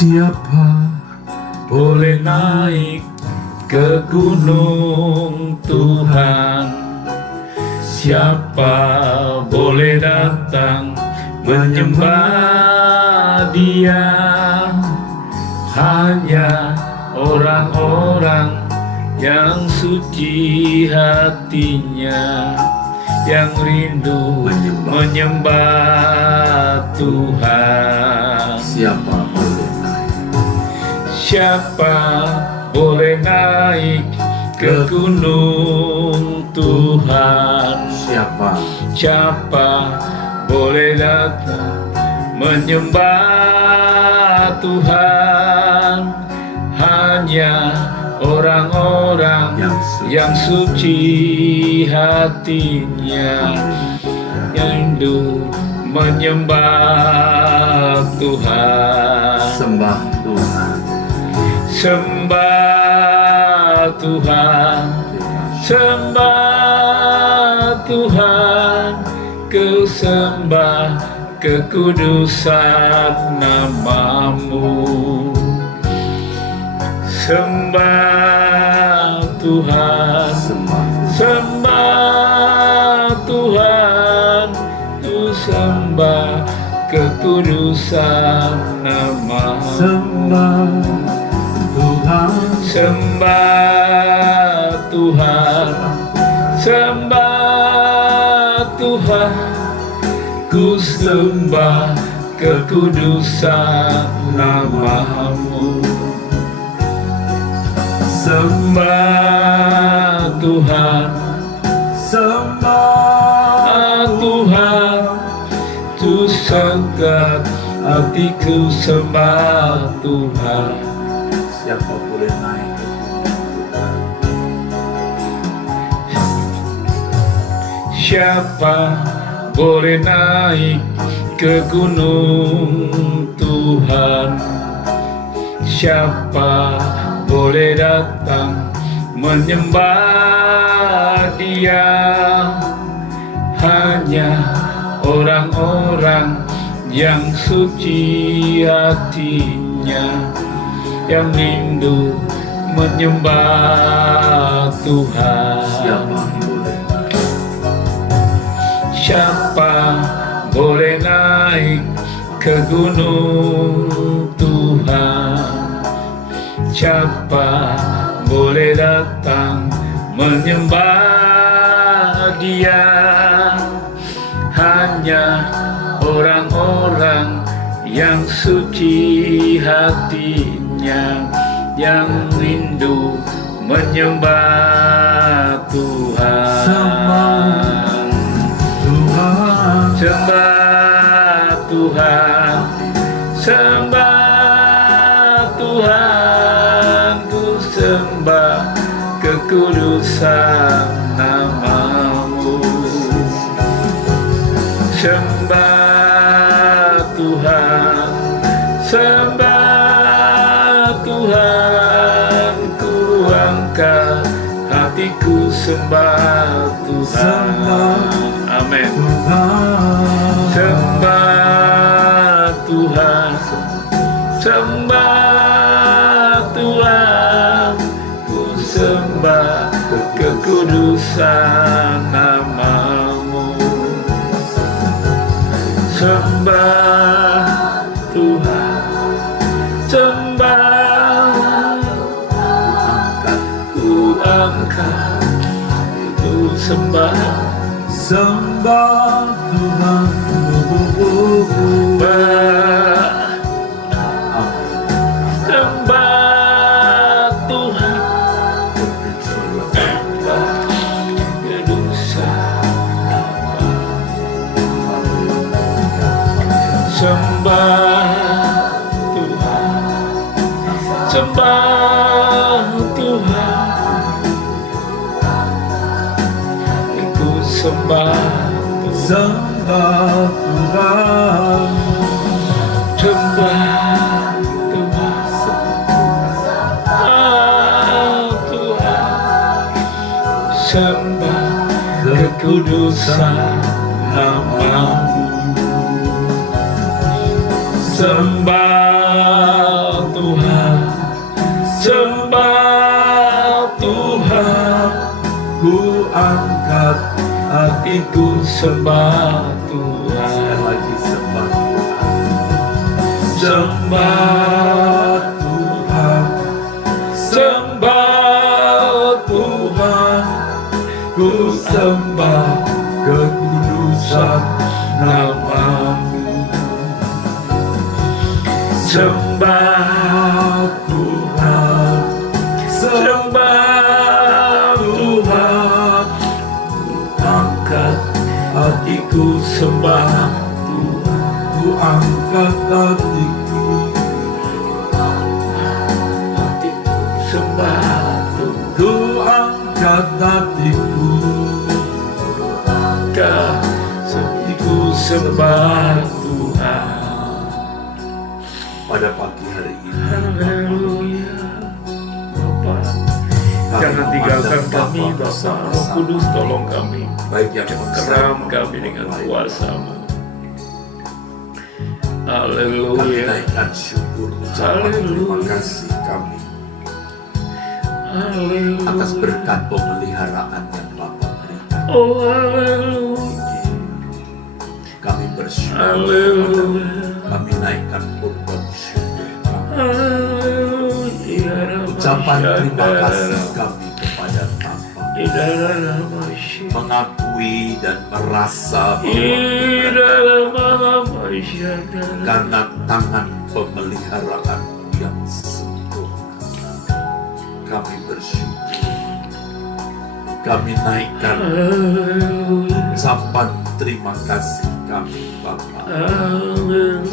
Siapa boleh naik ke gunung Tuhan? Siapa boleh datang menyembah Dia? Hanya orang-orang yang suci hatinya, yang rindu menyembah Tuhan. Siapa boleh naik ke gunung Tuhan? Siapa boleh datang menyembah Tuhan? Hanya orang-orang yang suci hatinya, yang rindu menyembah Tuhan. Sembah Tuhan, Sembah Tuhan, sembah Tuhan, ku sembah kekudusan nama-Mu. Sembah Tuhan, sembah Tuhan, ku sembah kekudusan nama-Mu. Sembah Tuhan, sembah Tuhan, ku sembah kekudusan nama-Mu. Sembah Tuhan, sembah Tuhan, tu segenap hatiku sembah Tuhan. siapa boleh naik ke gunung Tuhan? Siapa boleh naik ke gunung Tuhan? Siapa boleh datang menyembah Dia? Hanya orang-orang yang suci hatinya, yang rindu menyembah Tuhan. Siapa boleh naik ke gunung Tuhan? Siapa boleh datang menyembah Dia? Hanya orang-orang yang suci hatinya, yang rindu menyembah Tuhan. Sembah Tuhan, sembah Tuhan, ku sembah kekudusan nama-Mu. Sembah Tuhan, sembah Tuhan, ku angkat hatiku sembah Tuhan. Amin. Sembah Tuhan, sembah Tuhan, ku sembah kekudusan nama-Mu. Sembah Tuhan, sembah, ku angkat, ku sembah. Sembah Tuhan, sembah Tuhan, sembah Tuhan, sembah Tuhan, ku sembah Tuhan. sembah Tuhan, Sembah Tuhan, sembah kekudusan nama-Mu. Sembah hatiku sembah Sekali Tuhan. lagi sembah Tuhan. Sembah Tuhan. Sembah Tuhan, Ku sembah kekudusan namamu. Sembah Tuhan. Sembah Tuhan. Angkat hatiku sembah Tuhan. Ku angkat hatiku. hatiku sembah Tuhan. Ku angkat hatiku. Hatiku sembah Tuhan. Pada pagi hari ini Haleluya. Bapak, jangan tinggalkan kami, Bapak. Roh Kudus, tolong kami. baik yang Keram kami dengan kuasa-Mu. Kami Haleluya. naikkan syukur, ucapan terima kasih kami atas Haleluya. berkat pemeliharaan yang Bapa berikan. Oh, haleluya. Kami bersyukur, Haleluya. kami naikkan kurban syukur kami. Haleluya. Ucapan terima kasih kami kepada Bapa, mengakui dan merasa bahwa karena tangan pemeliharaan yang sempurna, kami bersyukur. Kami naikkan ucapan terima kasih kami Bapa.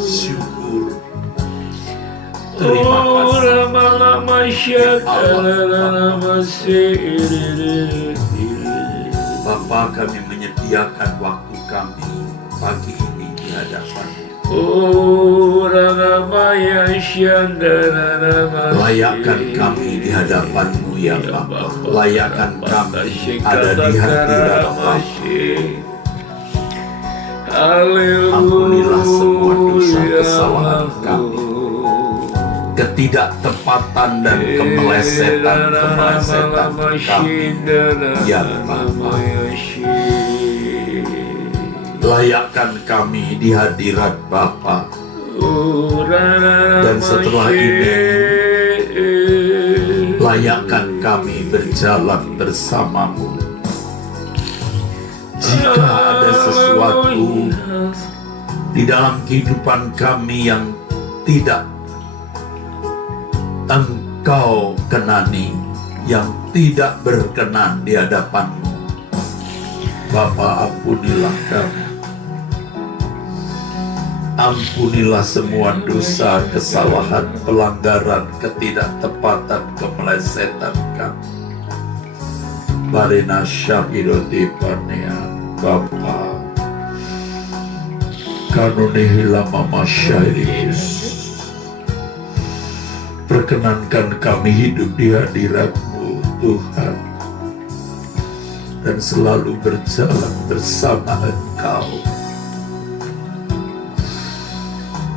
Syukur. Terima kasih. Bapa, kami menyediakan waktu kami pagi ini di hadapan-Mu. Layakkan kami di hadapan-Mu ya Bapa. Layakkan kami ada di hadirat Bapa. Ampunilah semua dosa kesalahan kami, ketidaktepatan dan kemelesetan kami ya Bapa. Layakkan kami di hadirat Bapa. Dan setelah ini, layakkan kami berjalan bersama-Mu. Jika ada sesuatu di dalam kehidupan kami yang tidak Engkau kenani, yang tidak berkenan di hadapan-Mu, Bapa, ampunilah kami. Ampunilah semua dosa, kesalahan, pelanggaran, ketidaktepatan, kemelesetan kami. Barina syahidoti panea Bapa. Kanunihila mama syahidus. Perkenankan kami hidup di hadirat-Mu Tuhan, dan selalu berjalan bersama Engkau.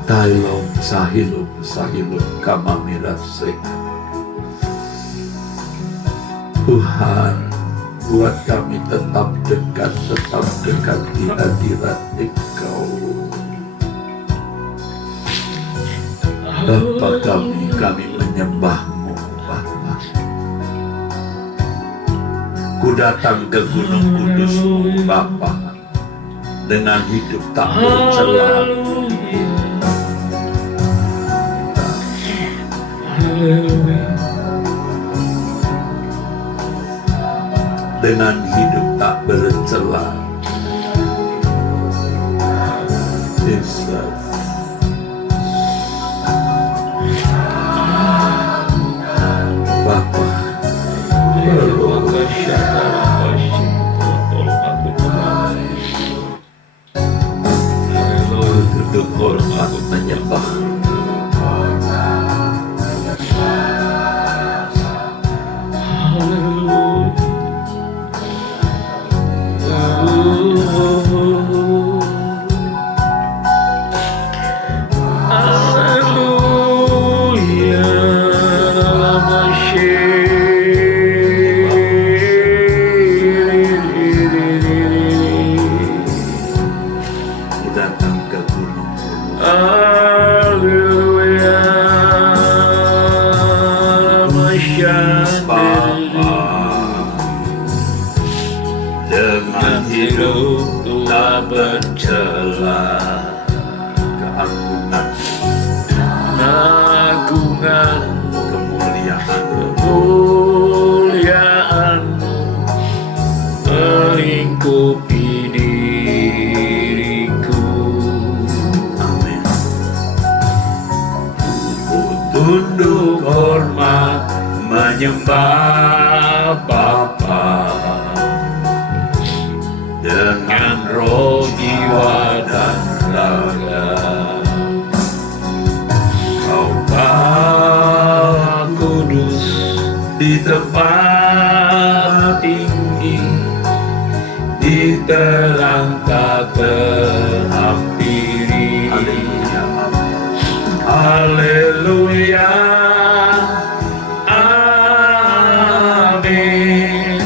Tailom sahilum sahilum kamamirat. Tuhan, buat kami tetap dekat di hadirat Engkau. Bapa kami menyembah-Mu Bapa. Ku datang ke Gunung Kudus-Mu Bapa, dengan hidup tak bercela. Dengan hidup tak bercela. Yesus. Bapa, duduk hormat menyembah. Haleluya. Bapa, dengan hidup telah bercela, keagungan, keagungan, kemuliaan, kemuliaan melingkupi diriku. amin. Ku Tunduk hormat menyembah Bapa dengan roh, jiwa, dan raga. Kau Bapa Kudus di tempat tinggi, di terangkat terhampiri. Haleluya, Haleluya. Amin.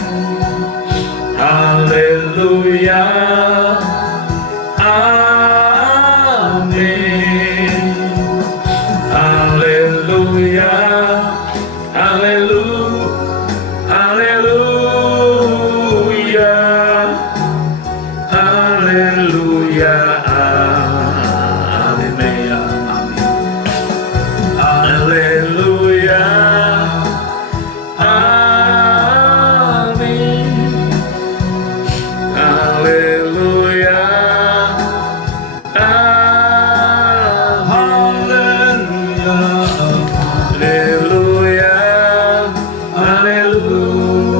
Haleluya. Amin. Haleluya. Haleluya. Haleluya. Amin. Haleluya. Amin. Haleluya. haleluya, Haleluya. Haleluya.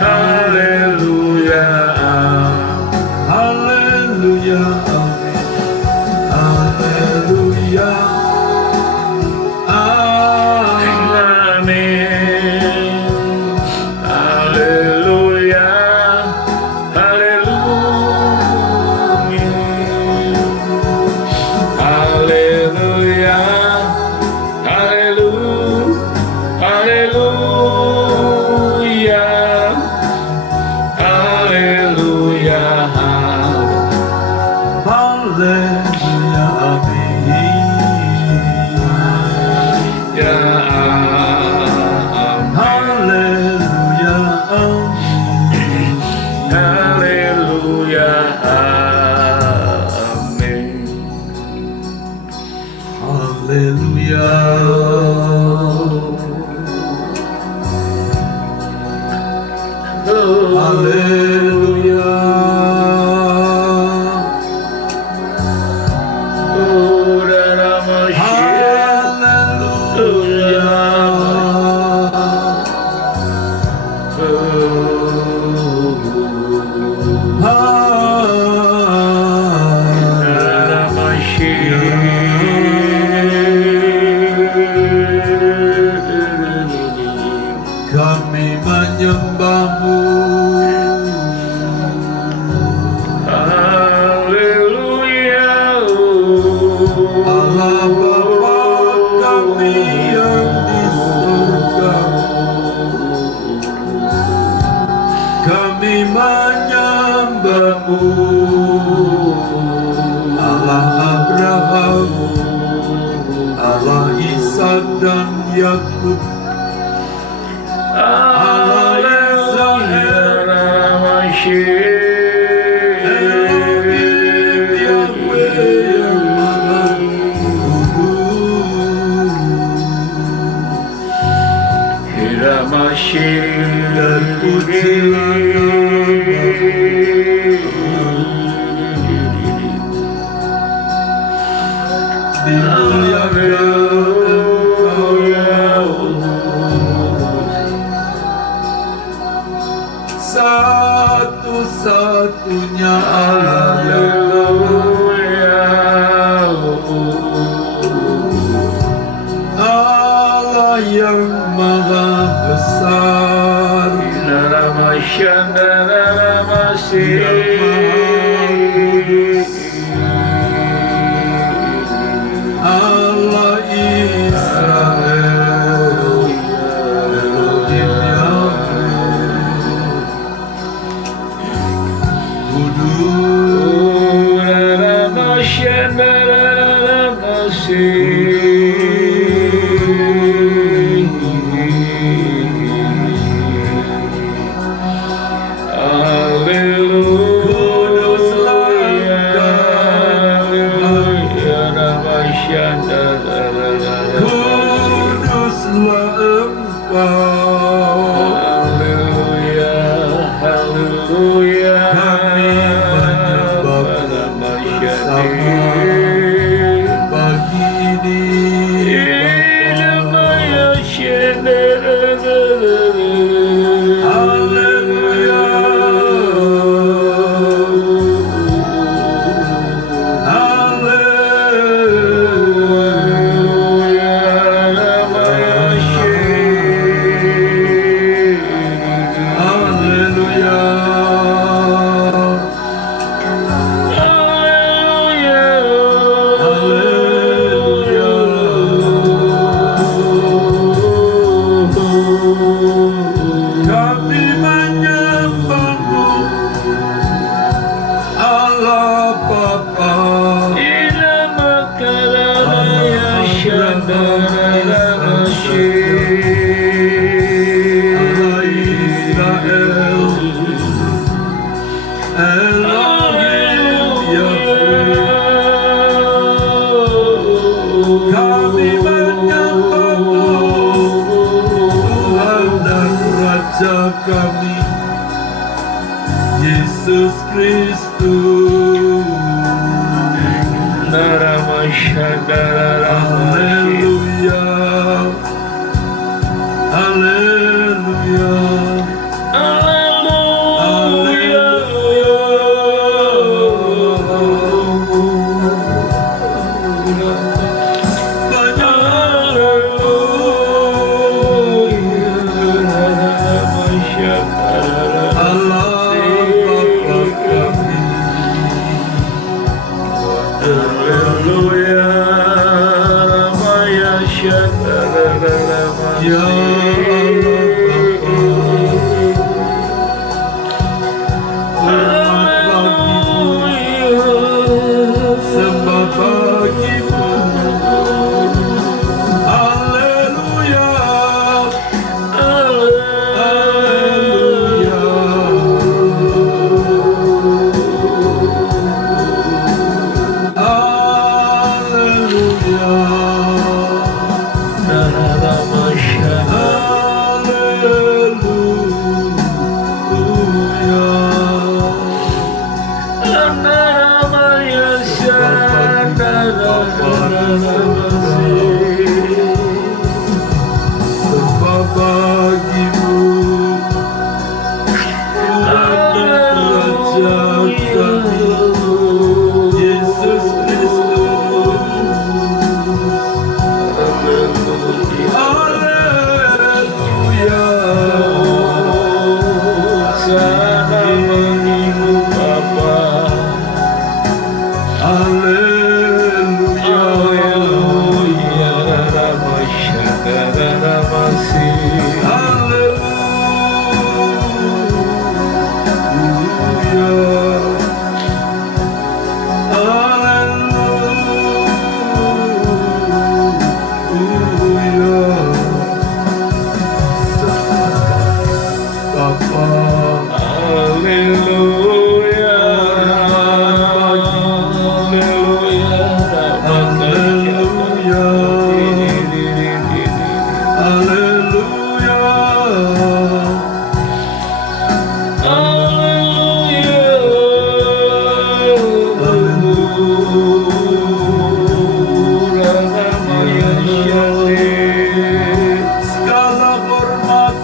Haleluya. haleluya, haleluya, Amin. Haleluya. Haleluya. Haleluya. Haleluya. Haleluya. haleluya, amin. Ya amin. Haleluya, amin. Haleluya. Amin. Haleluya. Haleluya. Kami menyembahmu. Allah Bapa kami yang di surga, kami menyembahmu. Allah Abraham, Allah Ishak dan Yakub, Allah Israel, Elohim Yahweh yang Maha Kudus, dan dimuliakan Engkau ya Allah, satu-satunya Allah yang Allah yang maha besar, Allah Israel, Elohim Yahweh, Kuduslah Engkau, kami menyembah bersama pagi ini Bapa. Haleluya, kami menyembahmu Allah Bapa. Allah Israel, Elohim Yahweh, kami menyembahmu Tuhan dan Raja kami, Yesus Kristus. Haleluya, haleluya, haleluya. Allah Bapa kami, ya Allah Bapa, sembah bagimu. Haleluya, haleluya. Sembah bagimu, Tuhan dan Raja kami, Yesus Kristus. Haleluya, segala hormat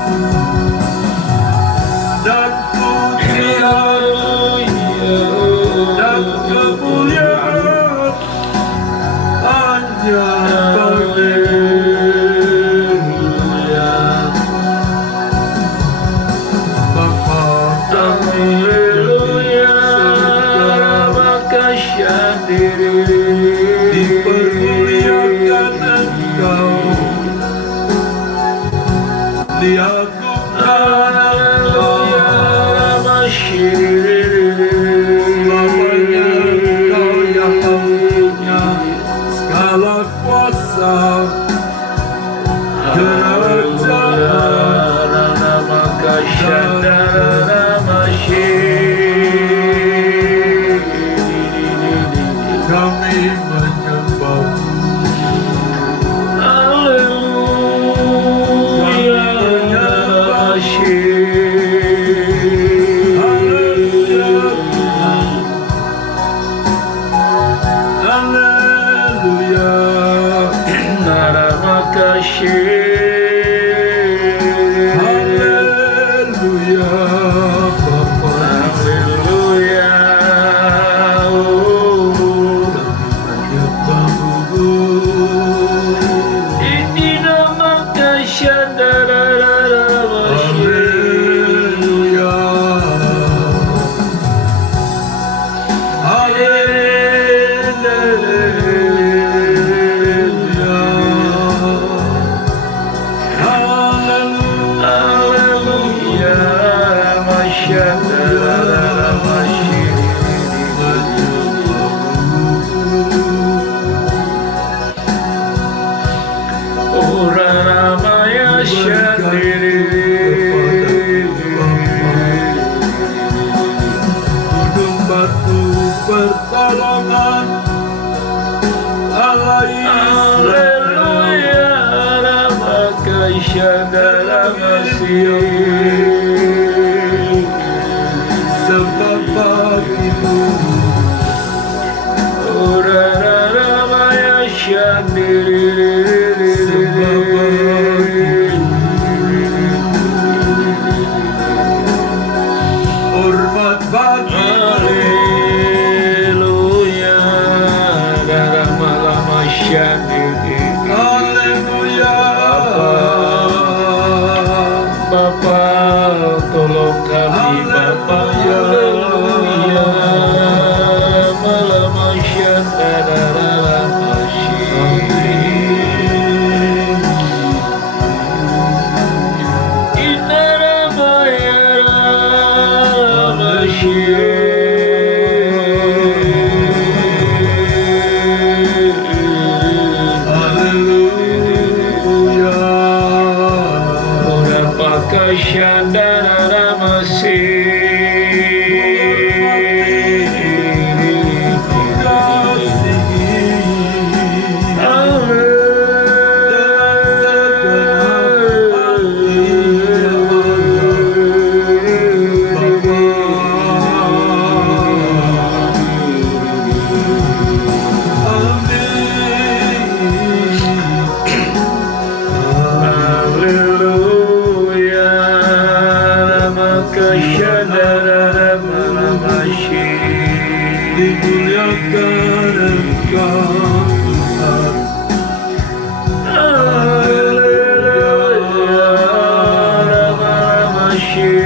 dan pujian dan kemuliaan hanya bagimu, Bapa kami dipermuliakan Engkau, diagungkan Engkau. pertolongan Allah Israel. Haleluya, Ramakashandara Masih. Sebab bagimu Uraramaya Shandiri. sebab bagimu hormat bagimu. Haleluya, Ramalama Shandiri. Haleluya. Bapa, tolong kami Bapa. Haleluya, Malama Shandara Masih. Inaramaya Masih. Haleluya. Ora pakashandara Haleluya, makashandara masih. Dimuliakan Engkau Tuhan. Haleluya, masih.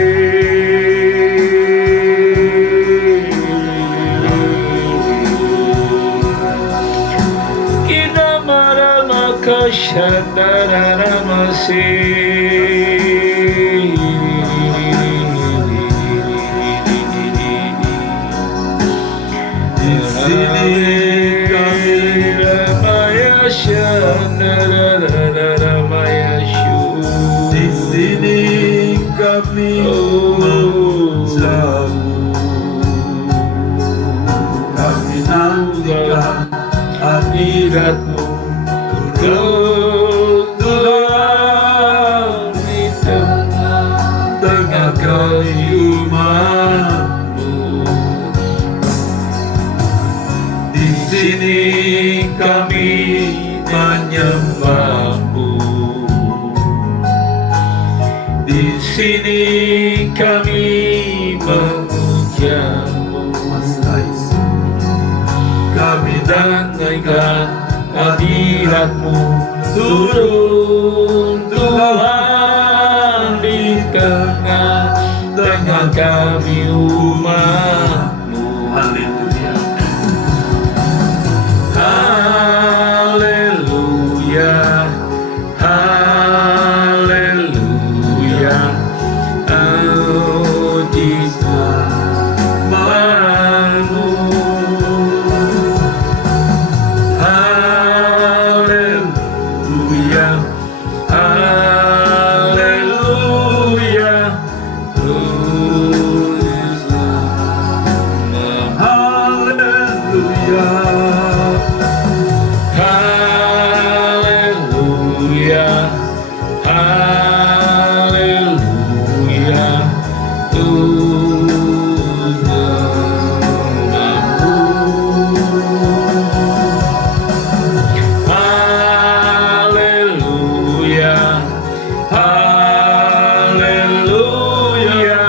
Kita marah makashandara Di sini kami Di sini kami memujamu. Kami nantikan hadiratmu Tuhan di tengah kami umatmu. Di sini kami menyembahmu. Di sini kami memujamu. Kami nantikan hadiratmu turun Tuhan di tengah kami umatmu. Haleluya. Haleluya, haleluya, puji namamu. Haleluya, haleluya, puji namamu. Haleluya. Haleluya, haleluya, Tuhan mampu. Haleluya, haleluya,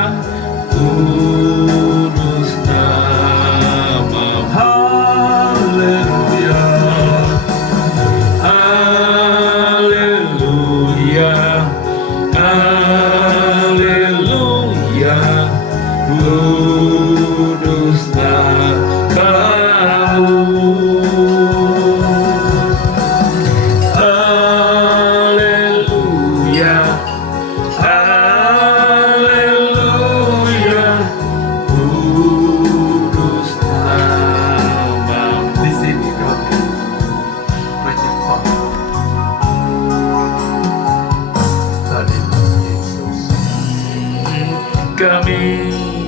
kudus namamu. Haleluya. Haleluya, haleluya, kudus namamu. Haleluya, haleluya, kudus namamu. Di sini kami menyembah. Hadirat Yesus. Kami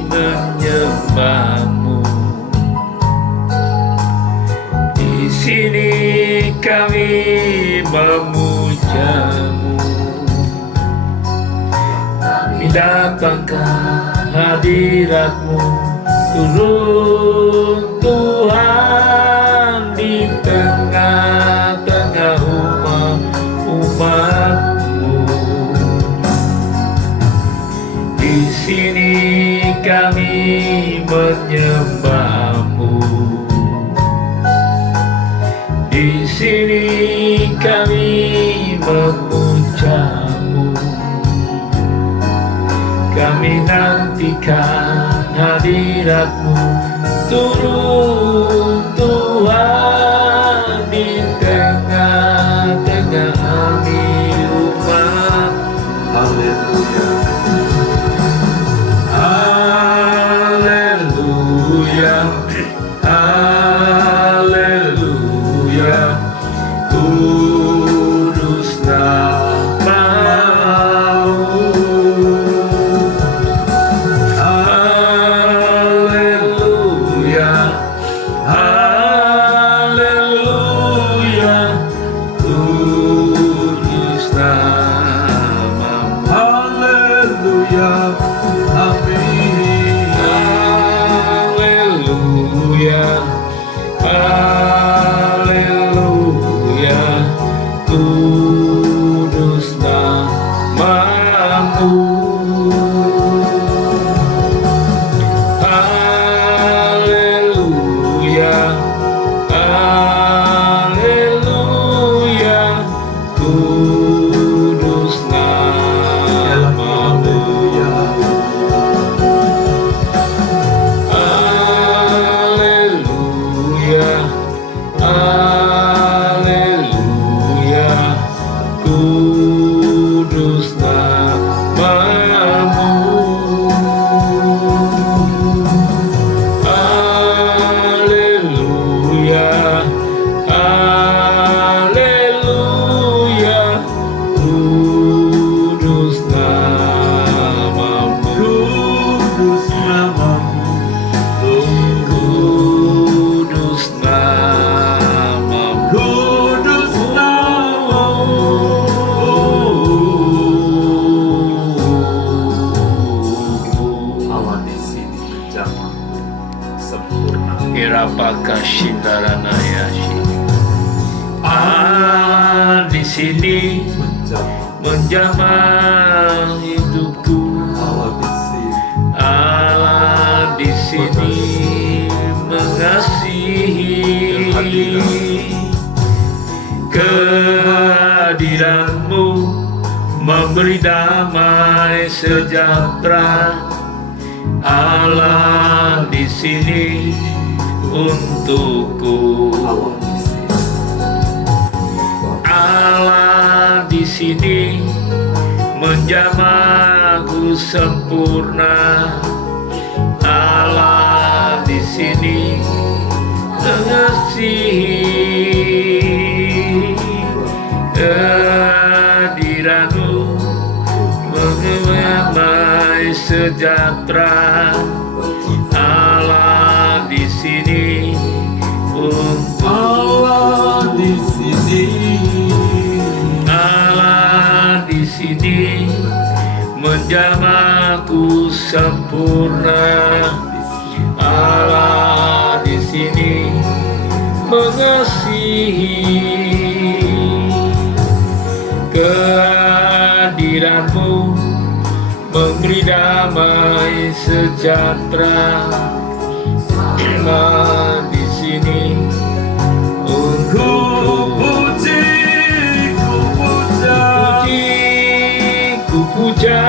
menyembahmu. datangkan hadirat-Mu, turun Tuhan di tengah-tengah umat-Mu. Di sini kami menyembah-Mu, di sini kami memuja-Mu. Kami nantikan hadirat-Mu, turun Tuhan di tengah-tengah kami umat. Haleluya. Haleluya, haleluya, kudus nama-Mu. Haleluya, haleluya, kudus nama-Mu. Haleluya. Amin. Haleluya, haleluya, kudus nama-Mu. Haleluya, haleluya, kudus nama-Mu. Haleluya, haleluya, kudus nama-Mu. Haleluya, haleluya, kudus nama-Mu. Kudus nama-Mu. Kudus nama-Mu. Kudus nama-Mu. Allah di sini menjamah sempurna. Irapaka Shindaranayasi. Allah di sini Menjamah. menjamah hidupku. Allah di sini. Allah di sini mengasihi. Kehadiran-Mu memberi damai sejahtera. Allah di sini untukku. Allah di sini. Allah di sini menjamahku sempurna. Allah di sini mengasihi. Kehadiran-Mu mengemai sejahtera. Allah di sini untuk Allah di sini. Allah di sini menjamahku sempurna. Allah di sini mengasihi. Kehadiran-Mu memberi damai sejahtera. Allah di sini Ku puji, ku puja. ku puja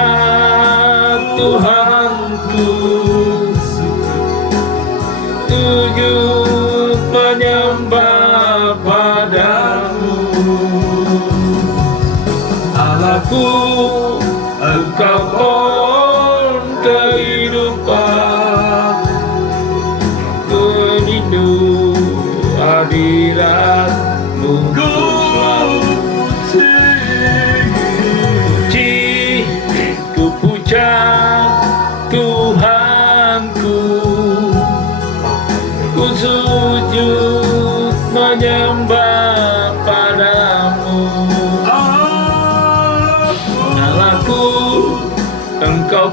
Tuhanku, sujud menyembah padamu. Allahku, Engkau pohon kehidupan, pelindung hadirat-Mu selalu. Puji, ku puja Tuhanku, ku sujud menyembah padamu. Allahku, Engkau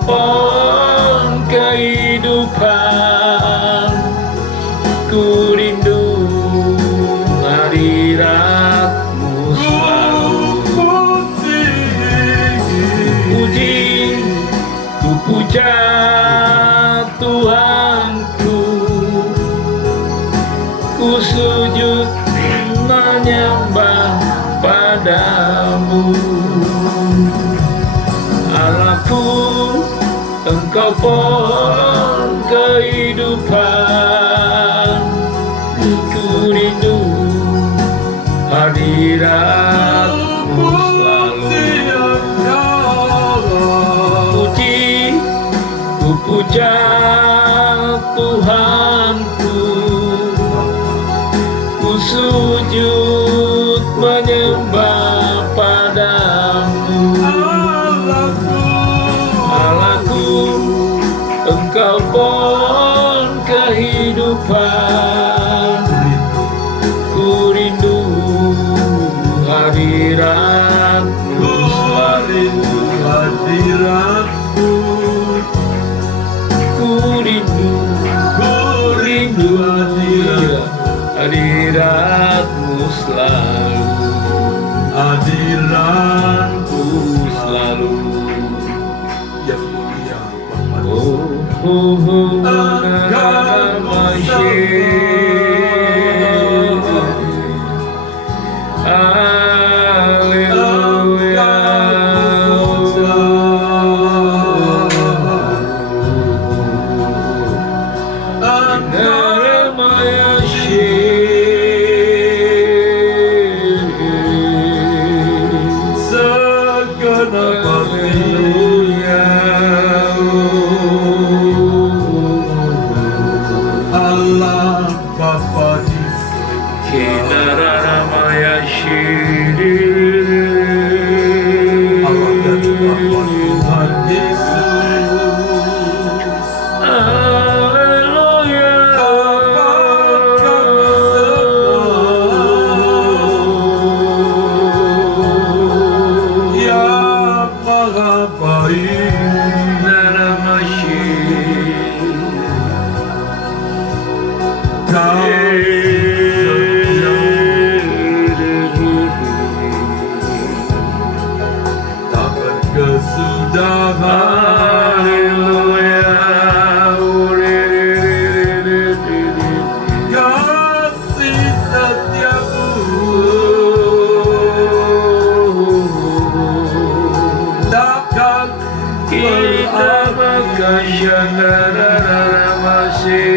ku sujud menyembah padamu. Allahku, Engkau pohon kehidupan, ku rindu hadiratmu selalu. Puji, ku puja Tuhanku, ku sujud menyembah padamu. Allahku, Engkau pohon kehidupan, ku rindu hadiratmu selalu. Ku rindu hadiratmu selalu. Hadiratmu selalu. Yang mulia Bapa di Allah Bapa di Allah dan Bapa Tuhan Yesus. Haleluya. Yang Maha Baik, Kau tak berkesudahan. Kasih setiamu takkan Kita berakhir. berkesyukuran masih.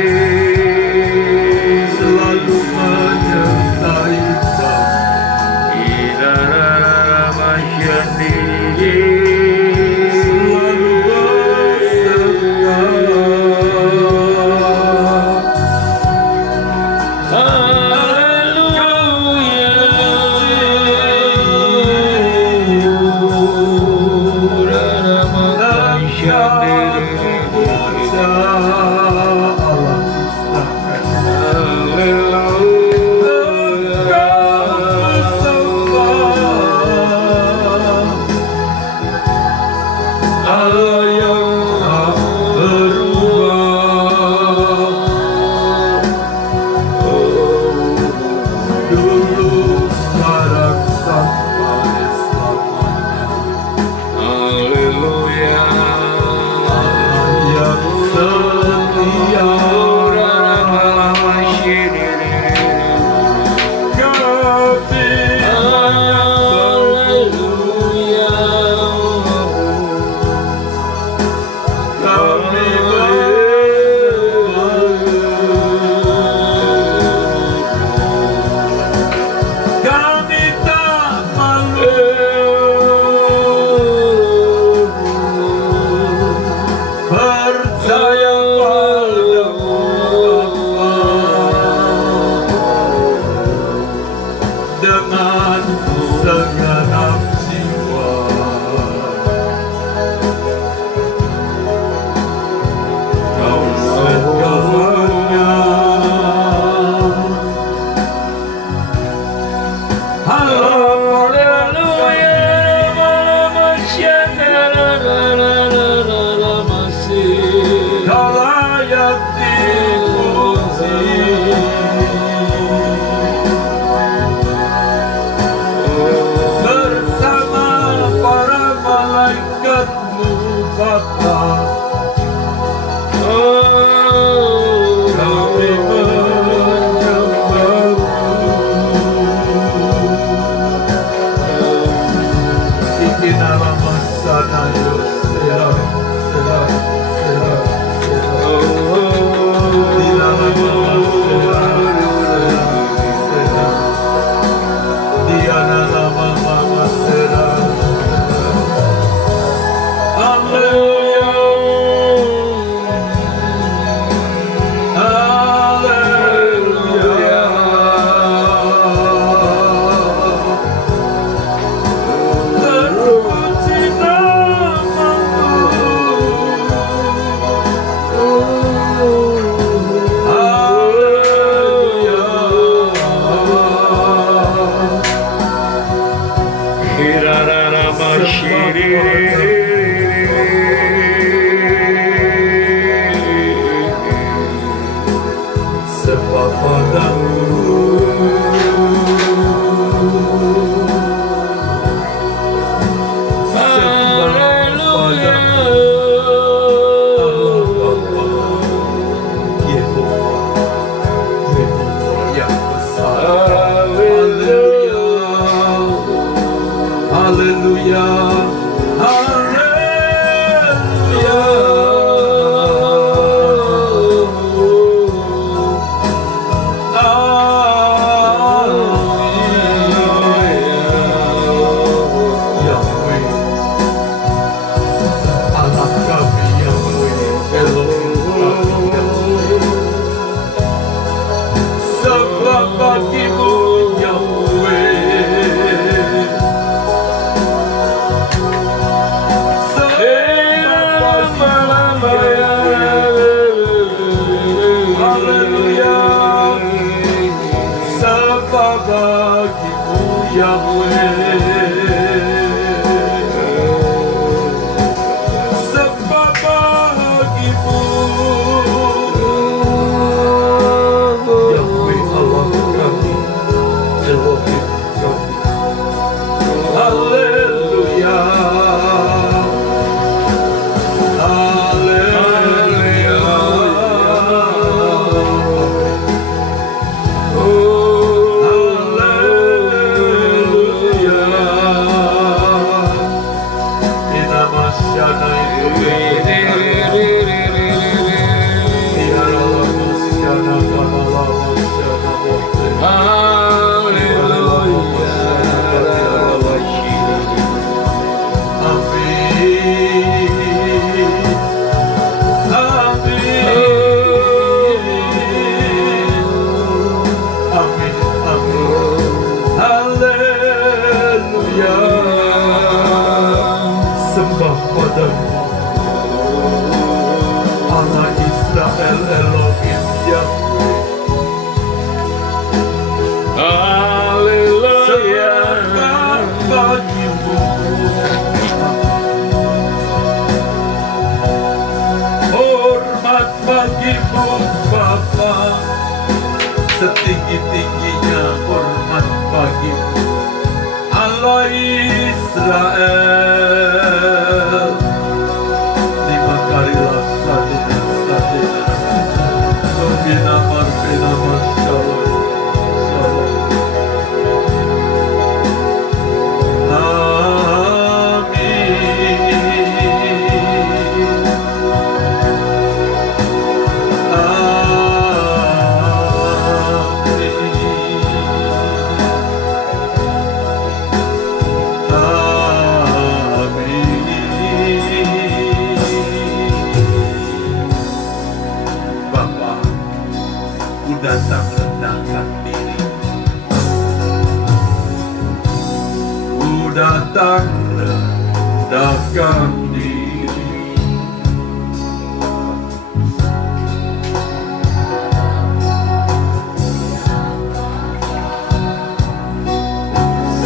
sebab padamu setinggi-tingginya hormat bagimu Allah Israel. Lima kalilah sadina Nubina Marbina Masyallah datang rendahkan diri, ku datang rendahkan diri,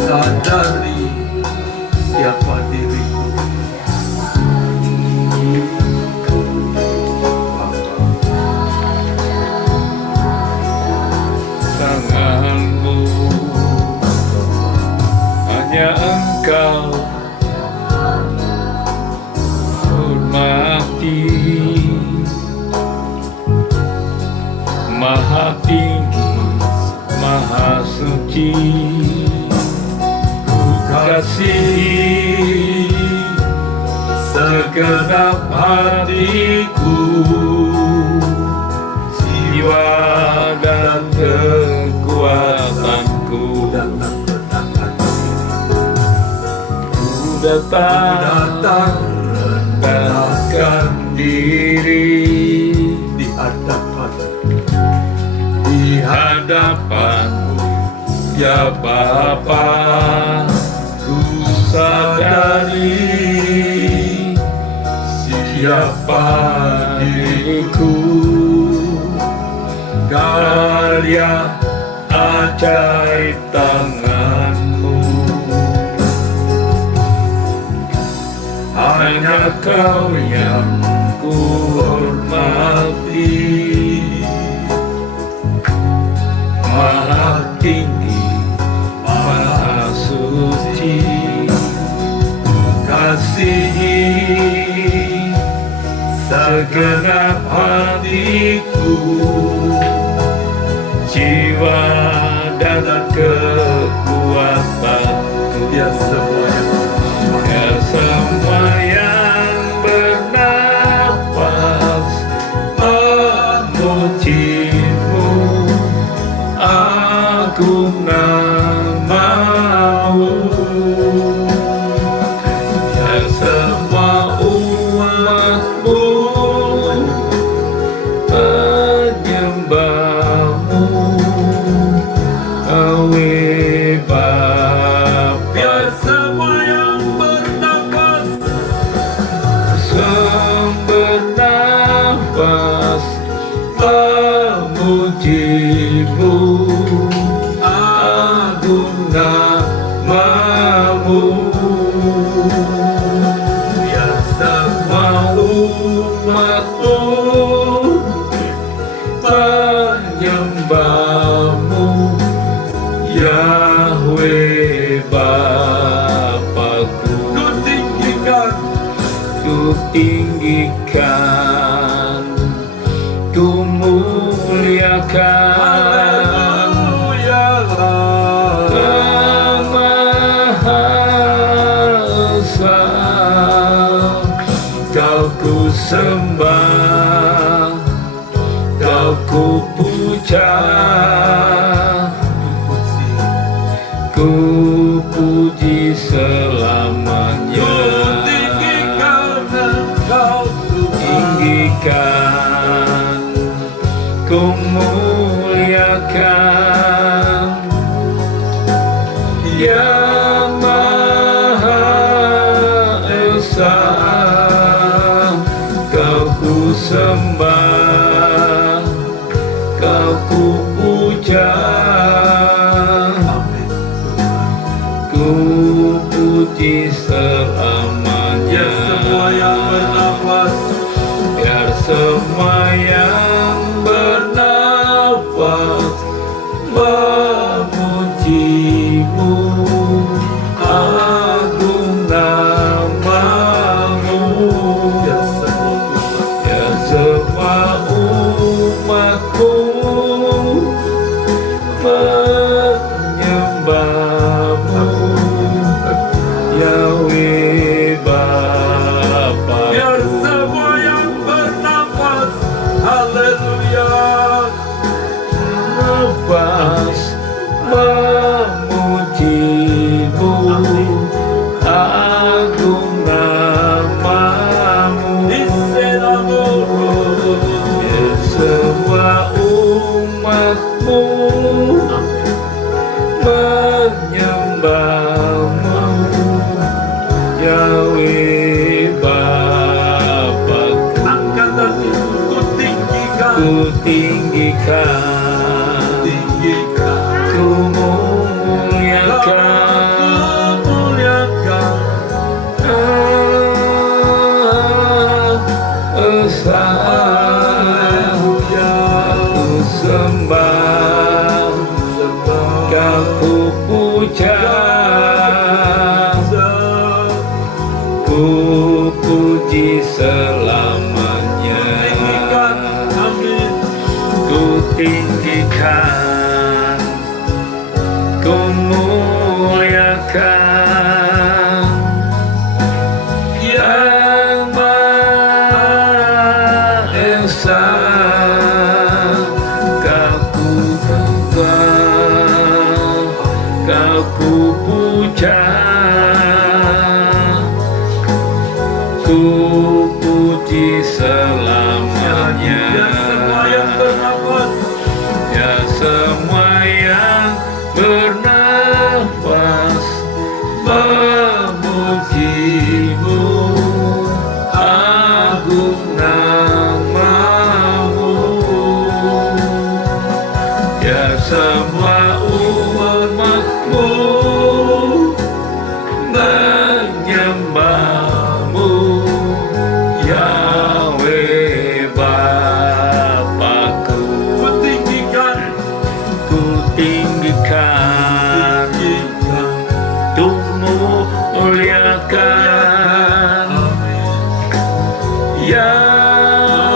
sadari siapa diriku. Hanya Engkau hormati, Maha tinggi, Maha suci, ku kasihi segenap hatiku, jiwa dan kekuatanku. Datang rendahkan diri di hadapanmu ya Bapa, ku sadari siapa diriku, karya ajaib tanganmu. Hanya Kau yang ku hormati, segenap hatiku, jiwa dan kekuatanku. Biar semua Biar semua yang bernafas memuji-Mu, agung nama-Mu. Biar semua umat-Mu menyembah-Mu, Yahweh Bapa. biar semua yang bernafas Bernafas memuji-Mu, agung nama-Mu. biar semua Umat-Mu menyembah-Mu, Yahweh Bapa-Ku. ku tinggikan, Ku tinggikan, ku muliakan haleluya. Yang Maha Esa. Kau ku sembah, Kau ku puja, ku puji selamanya. Ku tinggikan engkau Tinggikan, ku muliakan Yang Maha Esa. Kau ku sembah, Kau ku puja, Amin. ku puji selamanya. Biar semua yang bernafas Biar semua yang bernafas memuji-Mu, agung nama-Mu. biar semua Biar semua umat-Mu menyembah-Mu, Yahweh Bapa. biar semua yang bernafas haleluya. Nafas memuji-Mu, agung nama-Mu. Biar semua umat-Mu menyembah-Mu, Yahweh Bapa-Ku. Angkat hatiku, ku tinggikan, Ku tinggikan, tinggikan. ku muliakan Ku muliakan Esa. haleluya. Ku sembah, Kau ku puja, ku puji selamanya. Tinggikan, amin. Ku tinggikan, ku muliakan Yang Maha Esa. Kau ku sembah, Kau ku puja, ku puji selamanya. Biar semua yang bernafas Ya semua yang bernafas memuji-Mu, agung nama-Mu. Ya semua umat-Mu menyembah-Mu, Yahweh Bapa-Ku. ku tinggikan, Ku tinggikan, tinggikan. ku muliakan Amin. Yang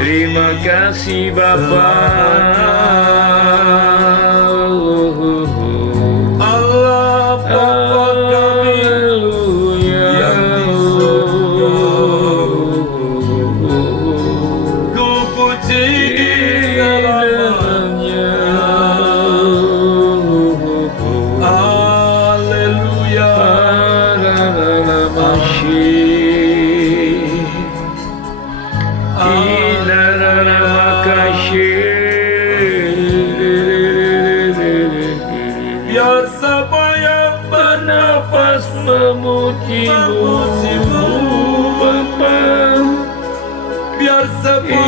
Terima kasih Bapa. Allah Bapa kami yang di surga, ku puji selamanya. Haleluya. Biar siapa yang bernafas memujimu Bapa. biar siapa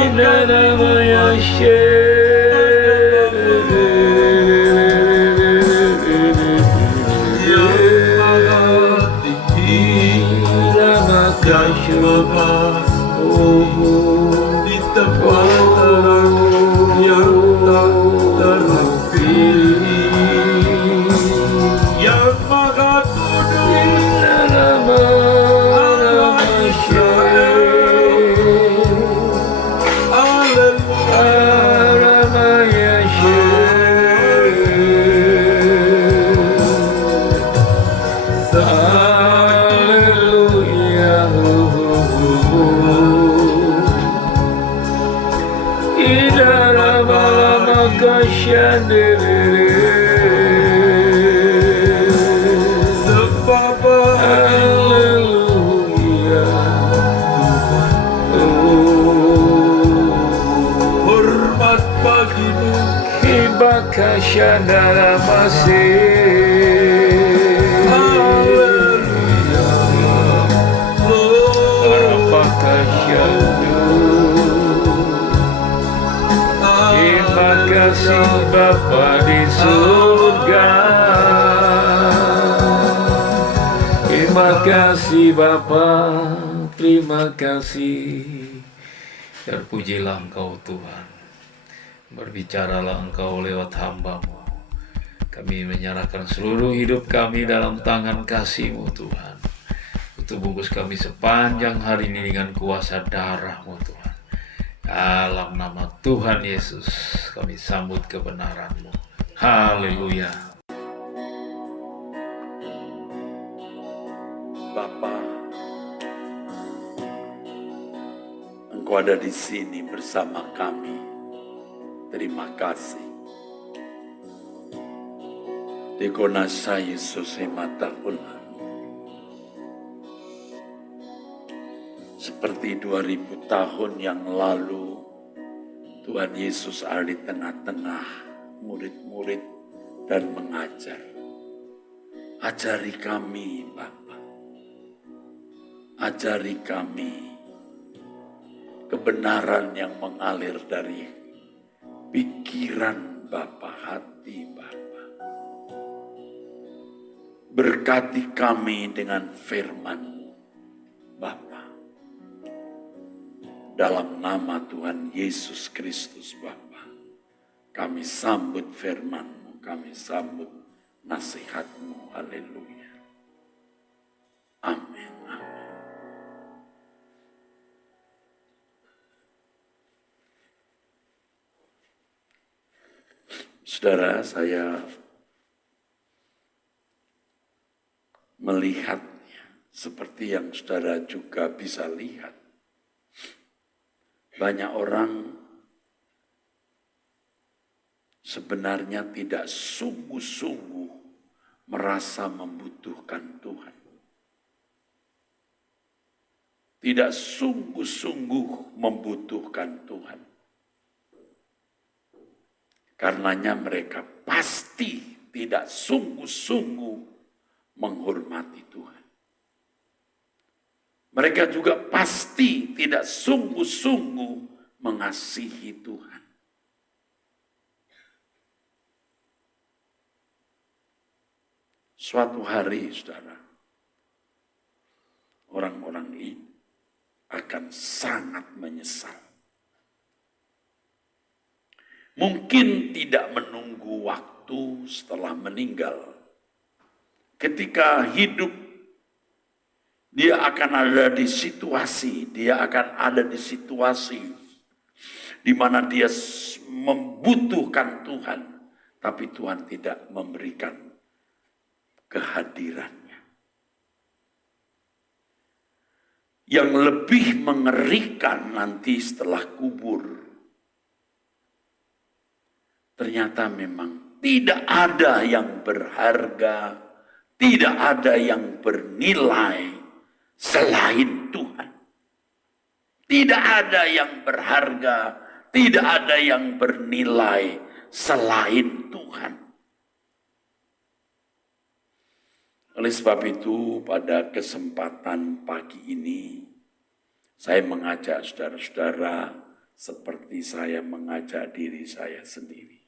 yang tinggi yang bebas di tempat terang yang tak terpilih, yang maha kudus Allah Israel. Hormat bagimu, Bakashandara masih. haleluya. Terima kasih Bapa di surga. Terima kasih Bapa, terima kasih. Terpujilah Engkau Tuhan. Berbicaralah Engkau lewat hamba-Mu. Kami menyerahkan seluruh hidup kami dalam tangan kasih-Mu Tuhan. Bungkus kami sepanjang hari ini dengan kuasa darah-Mu Tuhan. Dalam nama Tuhan Yesus kami sambut kebenaran-Mu. Haleluya. Bapa, Engkau ada di sini bersama kami. Terima kasih. Dikonasa Yesus mata ulang. Seperti 2000 tahun yang lalu, Tuhan Yesus ada di tengah-tengah murid-murid dan mengajar. Ajari kami, Bapa. Ajari kami kebenaran yang mengalir dari pikiran Bapa, hati Bapa. Berkati kami dengan firman-Mu, Bapa. Dalam nama Tuhan Yesus Kristus Bapa, kami sambut firman-Mu, kami sambut nasihat-Mu. Haleluya. Amin. Amin. Saudara, saya melihatnya seperti yang saudara juga bisa lihat. Banyak orang sebenarnya tidak sungguh-sungguh merasa membutuhkan Tuhan. Tidak sungguh-sungguh membutuhkan Tuhan. Karenanya mereka pasti tidak sungguh-sungguh menghormati Tuhan. Mereka juga pasti tidak sungguh-sungguh mengasihi Tuhan. Suatu hari, saudara, orang-orang ini akan sangat menyesal. Mungkin tidak menunggu waktu setelah meninggal. Ketika hidup, dia akan ada di situasi di mana dia membutuhkan Tuhan, tapi Tuhan tidak memberikan kehadirannya. Yang lebih mengerikan nanti setelah kubur, ternyata memang tidak ada yang berharga, tidak ada yang bernilai selain Tuhan. Tidak ada yang berharga, tidak ada yang bernilai selain Tuhan. Oleh sebab itu, pada kesempatan pagi ini, saya mengajak saudara-saudara seperti saya mengajak diri saya sendiri,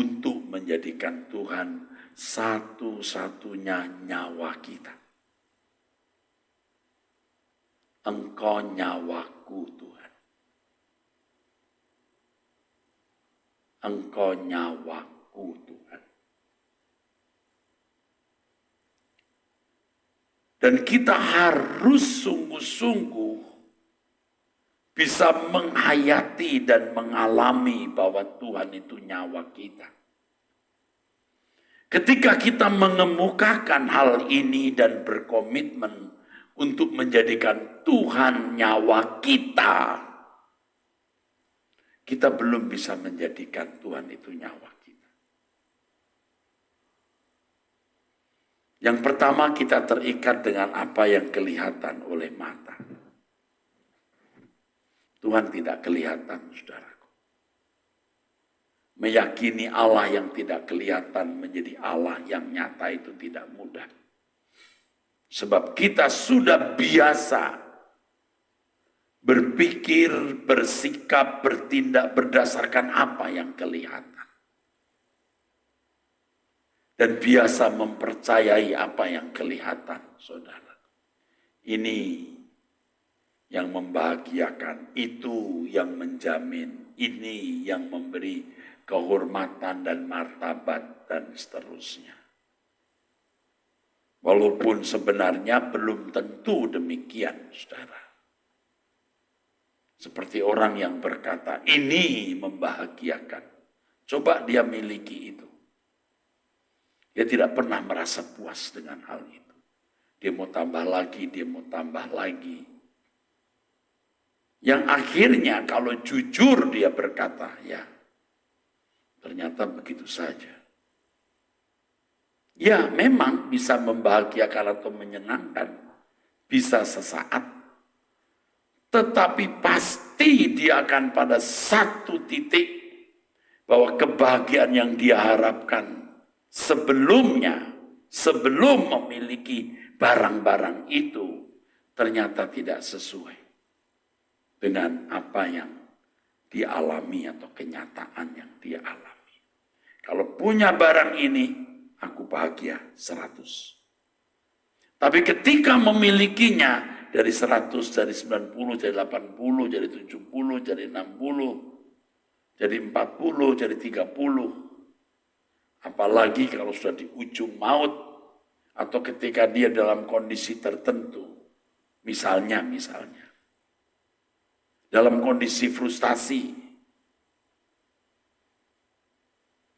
untuk menjadikan Tuhan satu-satunya nyawa kita. Engkau nyawaku Tuhan. Engkau nyawaku Tuhan. Dan kita harus sungguh-sungguh bisa menghayati dan mengalami bahwa Tuhan itu nyawa kita. Ketika kita mengemukakan hal ini dan berkomitmen untuk menjadikan Tuhan nyawa kita, kita belum bisa menjadikan Tuhan itu nyawa kita. Yang pertama, kita terikat dengan apa yang kelihatan oleh mata. Tuhan tidak kelihatan, saudaraku. Meyakini Allah yang tidak kelihatan menjadi Allah yang nyata itu tidak mudah. Sebab kita sudah biasa berpikir, bersikap, bertindak berdasarkan apa yang kelihatan. Dan biasa mempercayai apa yang kelihatan, saudara. Ini yang membahagiakan, itu yang menjamin, ini yang memberi kehormatan dan martabat dan seterusnya. Walaupun sebenarnya belum tentu demikian, saudara. Seperti orang yang berkata, ini membahagiakan. Coba dia miliki itu. Dia tidak pernah merasa puas dengan hal itu. Dia mau tambah lagi, dia mau tambah lagi. Yang akhirnya kalau jujur dia berkata, ya ternyata begitu saja. Ya memang bisa membahagiakan atau menyenangkan, bisa sesaat. Tetapi pasti dia akan pada satu titik bahwa kebahagiaan yang dia harapkan sebelumnya, sebelum memiliki barang-barang itu, ternyata tidak sesuai dengan apa yang dialami atau kenyataan yang dia alami. Kalau punya barang ini, aku bahagia 100. Tapi ketika memilikinya, dari 100, dari 90, dari 80, dari 70, dari 60, dari 40, dari 30. Apalagi kalau sudah di ujung maut, atau ketika dia dalam kondisi tertentu. Misalnya. Dalam kondisi frustasi.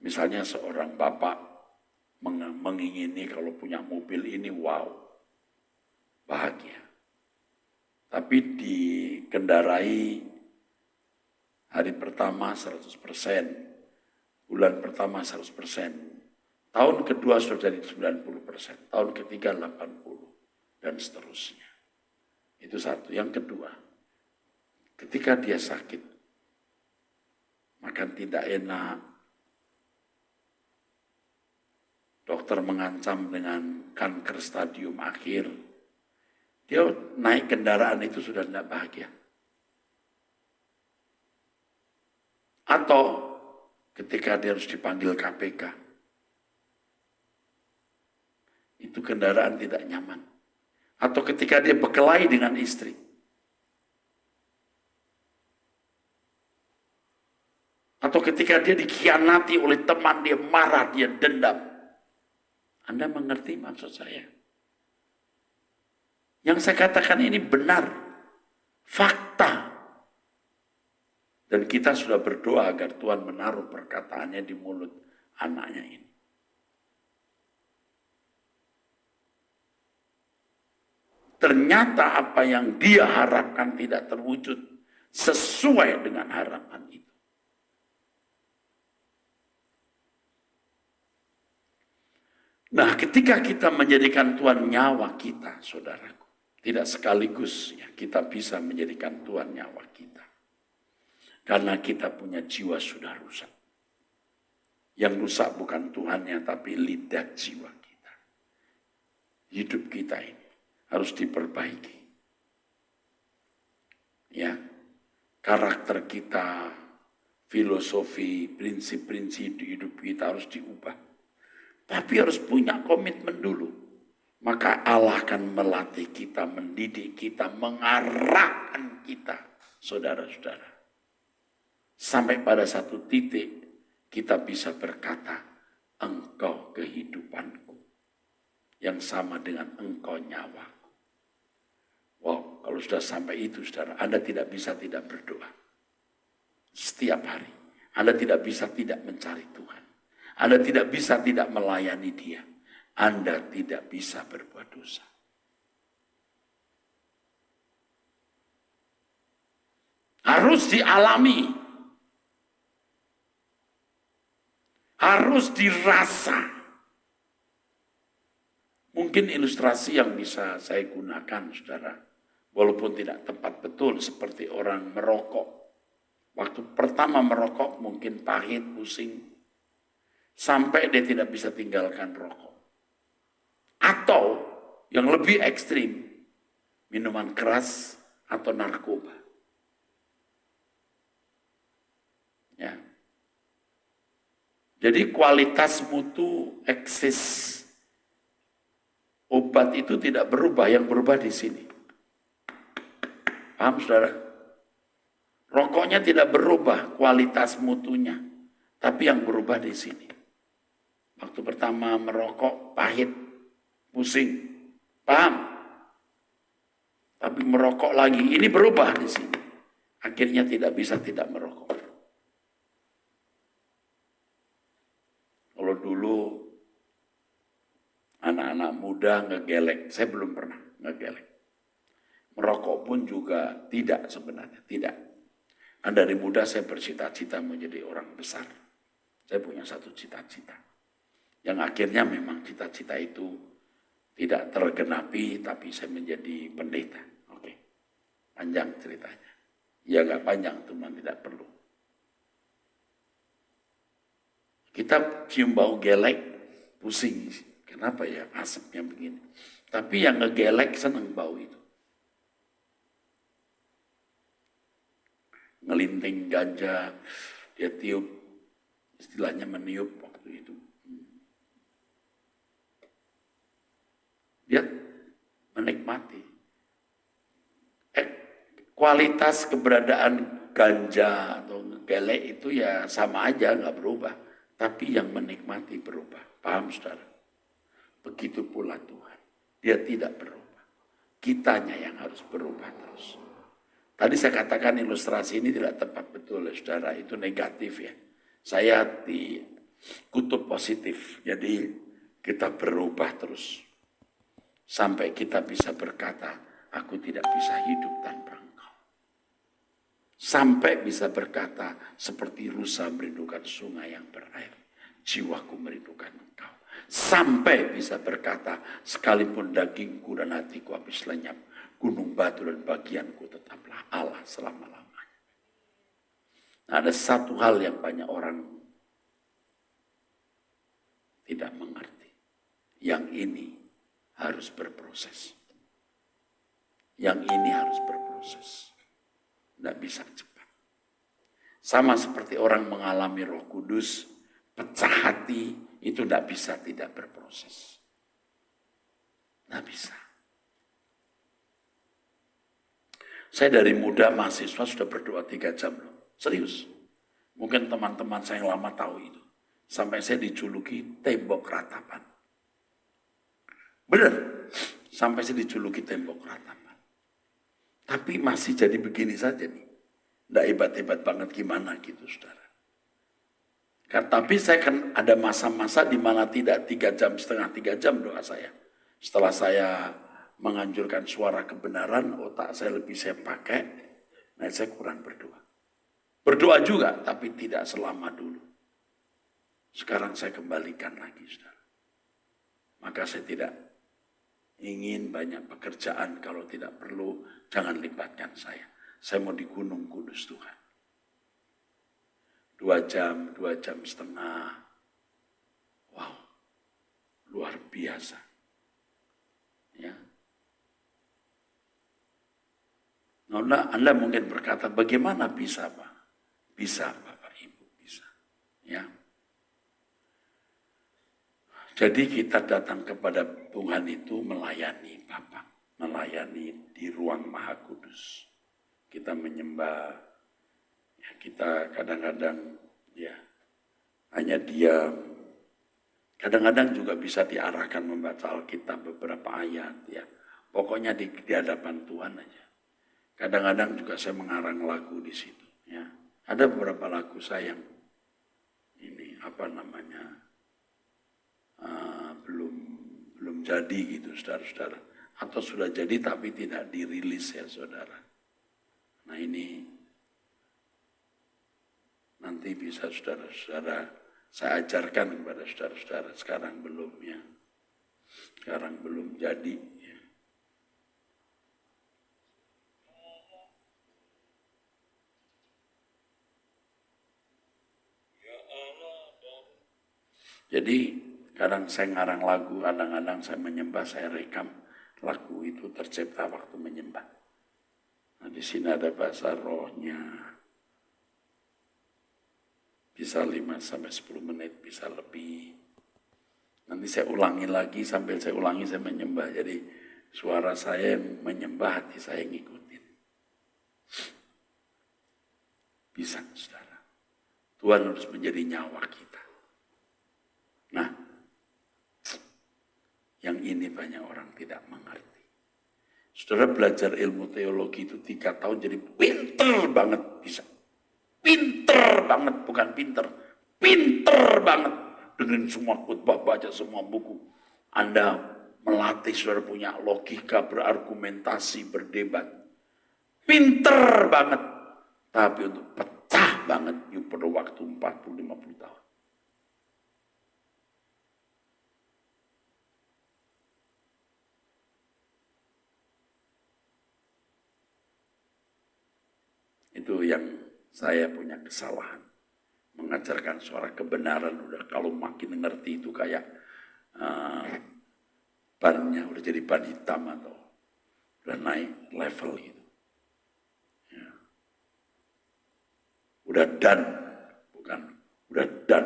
Misalnya seorang bapak mengingini kalau punya mobil ini, wow, bahagia. Tapi dikendarai hari pertama 100%, bulan pertama 100%, tahun kedua sudah jadi 90%, tahun ketiga 80%, dan seterusnya. Itu satu. Yang kedua, ketika dia sakit, makan tidak enak, dokter mengancam dengan kanker stadium akhir, dia naik kendaraan itu sudah tidak bahagia. Atau ketika dia harus dipanggil KPK, itu kendaraan tidak nyaman. Atau ketika dia berkelahi dengan istri, Atau ketika dia dikhianati oleh teman, dia marah, dia dendam. Anda mengerti maksud saya? Yang saya katakan ini benar, fakta. Dan kita sudah berdoa agar Tuhan menaruh perkataannya di mulut anaknya ini. Ternyata apa yang dia harapkan tidak terwujud sesuai dengan harapan itu. Nah, ketika kita menjadikan Tuhan nyawa kita, saudaraku, tidak sekaligus ya, kita bisa menjadikan Tuhan nyawa kita. Karena kita punya jiwa sudah rusak. Yang rusak bukan Tuhannya, tapi lidah jiwa kita. Hidup kita ini harus diperbaiki. Ya, karakter kita, filosofi, prinsip-prinsip di hidup kita harus diubah. Tapi harus punya komitmen dulu. Maka Allah akan melatih kita, mendidik kita, mengarahkan kita, saudara-saudara. Sampai pada satu titik kita bisa berkata, engkau kehidupanku. Yang sama dengan engkau nyawaku. Wow, kalau sudah sampai itu, saudara, Anda tidak bisa tidak berdoa. Setiap hari. Anda tidak bisa tidak mencari Tuhan. Anda tidak bisa tidak melayani Dia. Anda tidak bisa berbuat dosa. Harus dialami. Harus dirasa. Mungkin ilustrasi yang bisa saya gunakan, saudara. Walaupun tidak tepat betul seperti orang merokok. Waktu pertama merokok mungkin pahit, pusing. Sampai dia tidak bisa tinggalkan rokok. Atau yang lebih ekstrim, minuman keras atau narkoba. Ya. Jadi kualitas mutu eksis obat itu tidak berubah, yang berubah di sini. Paham, saudara? Rokoknya tidak berubah kualitas mutunya, tapi yang berubah di sini. Waktu pertama merokok pahit, pusing, paham? Tapi merokok lagi, ini berubah di sini. Akhirnya tidak bisa tidak merokok. Kalau dulu anak-anak muda ngegelek, saya belum pernah ngegelek. Merokok pun juga tidak sebenarnya, tidak. Dan dari muda saya bercita-cita menjadi orang besar. Saya punya satu cita-cita. Yang akhirnya memang cita-cita itu tidak tergenapi, tapi saya menjadi pendeta. Oke, panjang ceritanya. Ya nggak panjang, teman, tidak perlu. Kita cium bau gelek, pusing. Kenapa ya asapnya begini? Tapi yang ngegelek seneng bau itu. Ngelinting ganja, dia tiup, istilahnya meniup waktu itu. Dia menikmati. Kualitas keberadaan ganja atau gelek itu ya sama aja, nggak berubah. Tapi yang menikmati berubah. Paham, saudara? Begitu pula Tuhan. Dia tidak berubah. Kitanya yang harus berubah terus. Tadi saya katakan ilustrasi ini tidak tepat betul, saudara. Itu negatif ya. Saya di kutub positif. Jadi kita berubah terus. Sampai kita bisa berkata, aku tidak bisa hidup tanpa engkau. Sampai bisa berkata, seperti rusa merindukan sungai yang berair. Jiwaku merindukan engkau. Sampai bisa berkata, sekalipun dagingku dan hatiku habis lenyap, gunung batu dan bagianku tetaplah Allah selama-lamanya. Nah, ada satu hal yang banyak orang tidak mengerti. Yang ini harus berproses. Yang ini harus berproses. Tidak bisa cepat. Sama seperti orang mengalami Roh Kudus, pecah hati, itu tidak bisa tidak berproses. Tidak bisa. Saya dari muda mahasiswa sudah berdoa 3 jam loh. Serius. Mungkin Mungkin teman-teman saya yang lama tahu itu. Sampai saya dijuluki tembok ratapan. Benar, sampai saya dijuluki tembok ratapan. Tapi masih jadi begini saja nih. Nggak hebat-hebat banget gimana gitu, saudara. Tapi saya kan ada masa-masa di mana tidak 3 jam, setengah 3 jam doa saya. Setelah saya menganjurkan suara kebenaran, otak saya lebih saya pakai, nah saya kurang berdoa. Berdoa juga, tapi tidak selama dulu. Sekarang saya kembalikan lagi, saudara. Maka saya tidak ingin banyak pekerjaan, kalau tidak perlu, jangan libatkan saya. Saya mau di Gunung Kudus Tuhan. 2 jam, 2 jam setengah. Wow, luar biasa. Ya. Nah, Anda mungkin berkata, bagaimana bisa, Pak? Bisa, Bapak Ibu, bisa. Ya. Jadi kita datang kepada Tuhan itu melayani Bapak, melayani di ruang Maha Kudus. Kita menyembah, ya kita kadang-kadang ya hanya diam. Kadang-kadang juga bisa diarahkan membaca Alkitab beberapa ayat ya. Pokoknya di hadapan Tuhan aja. Kadang-kadang juga saya mengarang lagu di situ ya. Ada beberapa lagu saya yang ini apa namanya belum jadi gitu saudara-saudara. Atau sudah jadi tapi tidak dirilis ya saudara. Nah ini nanti bisa saudara-saudara saya ajarkan kepada saudara-saudara. Sekarang belum ya. Sekarang belum jadi ya. Jadi kadang saya ngarang lagu, kadang-kadang saya menyembah, saya rekam lagu itu tercipta waktu menyembah. Nah, di sini ada bahasa rohnya. Bisa 5-10 menit, bisa lebih. Nanti saya ulangi lagi, sambil saya ulangi saya menyembah. Jadi suara saya yang menyembah, hati saya ngikutin. Bisa, saudara. Tuhan harus menjadi nyawa kita. Nah, yang ini banyak orang tidak mengerti. Saudara belajar ilmu teologi itu 3 tahun jadi pinter banget bisa. Pinter banget, bukan pinter. Pinter banget. Dengan semua khotbah, baca semua buku. Anda melatih saudara punya logika, berargumentasi, berdebat. Pinter banget. Tapi untuk pecah banget, perlu waktu 40-50 tahun. Itu yang saya punya kesalahan. Mengajarkan suara kebenaran. Udah kalau makin ngerti itu kayak bannya udah jadi ban hitam atau udah naik level gitu. Ya. Udah done, bukan udah done.